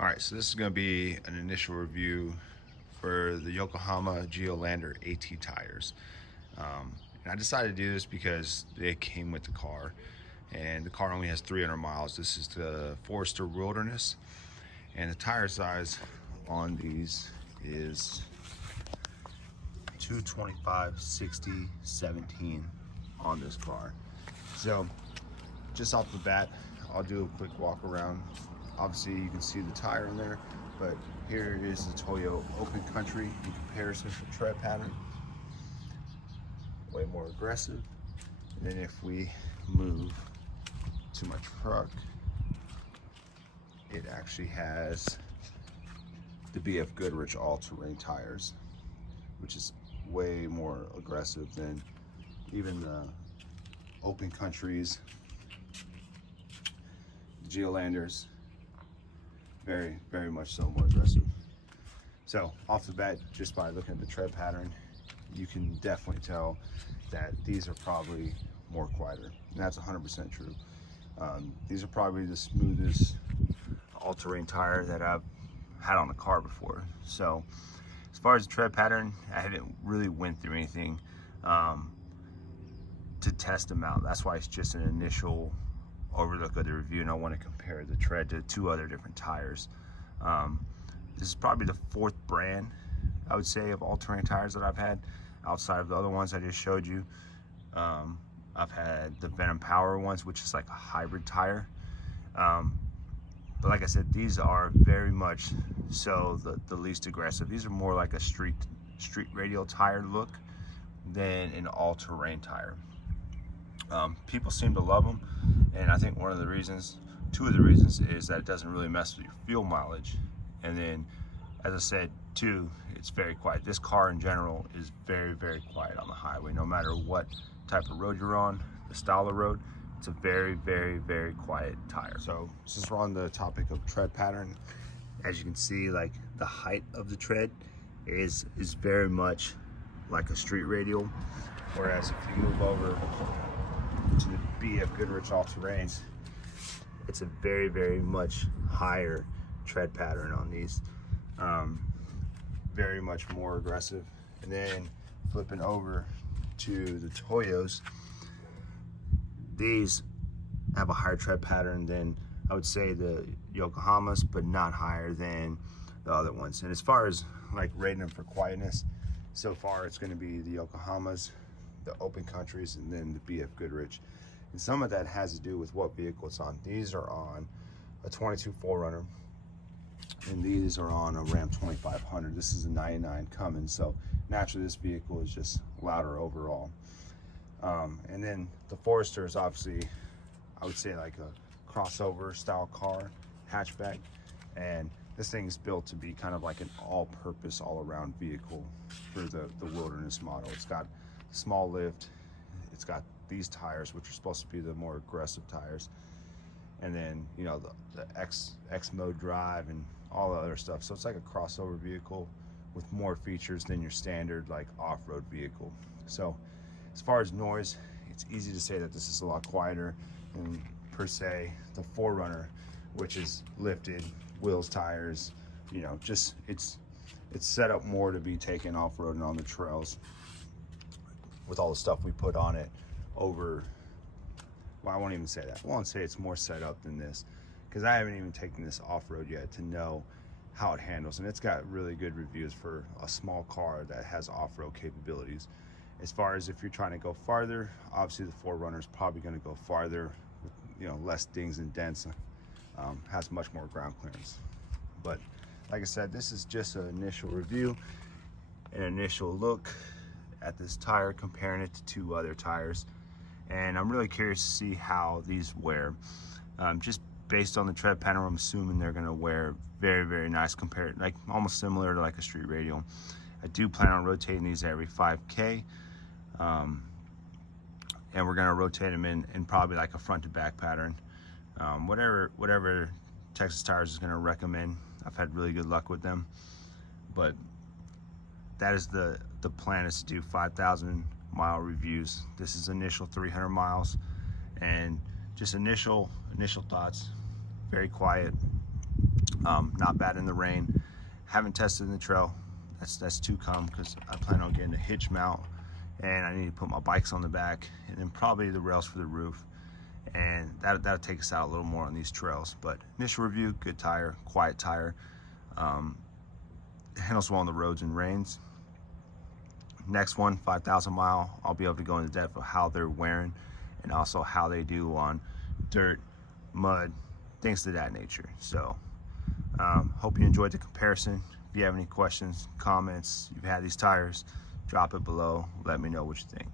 All right, so this is going to be an initial review for the Yokohama Geolandar AT tires. And I decided to do this because they came with the car, and the car only has 300 miles. This is the Forester Wilderness, and the tire size on these is 225, 60, 17 on this car. So just off the bat, I'll do a quick walk around. Obviously you can see the tire in there, but here is the Toyo open country in comparison to tread pattern. Way more aggressive. And then if we move to my truck, it actually has the BF Goodrich all-terrain tires, which is way more aggressive than even the open countries, Geolandars. Very much so more aggressive. So off the bat, just by looking at the tread pattern, you can definitely tell that these are probably more quieter, and that's 100% true. These are probably the smoothest all-terrain tire that I've had on the car before. So as far as the tread pattern, I haven't really went through anything to test them out. That's why it's just an initial overlook of the review, and I want to compare the tread to two other different tires. This is probably the fourth brand, I would say, of all-terrain tires that I've had outside of the other ones I just showed you. I've had the Venom Power ones, which is like a hybrid tire. But like I said, these are very much so the least aggressive. These are more like a street radial tire look than an all-terrain tire. People seem to love them, and I think two of the reasons is that it doesn't really mess with your fuel mileage. And then, as I said, too, it's very quiet. This car in general is very quiet on the highway. No matter what type of road you're on, the style of road, it's a very quiet tire. So since we're on the topic of tread pattern, as you can see, like the height of the tread is very much like a street radial, whereas if you move over to the BF Goodrich all-terrains, it's a very much higher tread pattern on these, very much more aggressive. And then flipping over to the Toyos, these have a higher tread pattern than, I would say, the Yokohamas, but not higher than the other ones. And as far as like rating them for quietness, so far it's going to be the Yokohamas, the open countries, and then the BF Goodrich. And some of that has to do with what vehicle it's on. These are on a 22 4Runner, and these are on a Ram 2500. This is a 99 Cummins, so naturally this vehicle is just louder overall. And then the Forester is obviously, I would say, like a crossover style car, hatchback, and this thing is built to be kind of like an all-purpose, all-around vehicle for the wilderness model. It's got small lift, it's got these tires, which are supposed to be the more aggressive tires, and then, you know, the X mode drive and all the other stuff. So it's like a crossover vehicle with more features than your standard like off-road vehicle. So as far as noise, it's easy to say that this is a lot quieter than, per se, the 4Runner, which is lifted wheels, tires, you know, just it's set up more to be taken off-road and on the trails with all the stuff we put on it over, well, I won't even say that. I won't say it's more set up than this, because I haven't even taken this off-road yet to know how it handles, and it's got really good reviews for a small car that has off-road capabilities. As far as if you're trying to go farther, obviously the 4Runner is probably going to go farther with, you know, less dings and dents, has much more ground clearance. But like I said, this is just an initial review, an initial look at this tire, comparing it to two other tires, and I'm really curious to see how these wear. Just based on the tread pattern, I'm assuming they're going to wear very nice, compared, like almost similar to like a street radial. I do plan on rotating these every 5K, and we're going to rotate them in probably like a front to back pattern. Whatever Texas Tires is going to recommend. I've had really good luck with them, but that is the plan, is to do 5,000 mile reviews. This is initial 300 miles, and just initial thoughts. Very quiet, Not bad in the rain. Haven't tested in the trail. That's to come, because I plan on getting a hitch mount, and I need to put my bikes on the back, and then probably the rails for the roof, and that'll take us out a little more on these trails. But initial review, good tire, quiet tire, handles well on the roads and rains. Next one, 5,000 mile, I'll be able to go into depth of how they're wearing and also how they do on dirt, mud, things of that nature. So hope you enjoyed the comparison. If you have any questions, comments, you've had these tires, drop it below. Let me know what you think.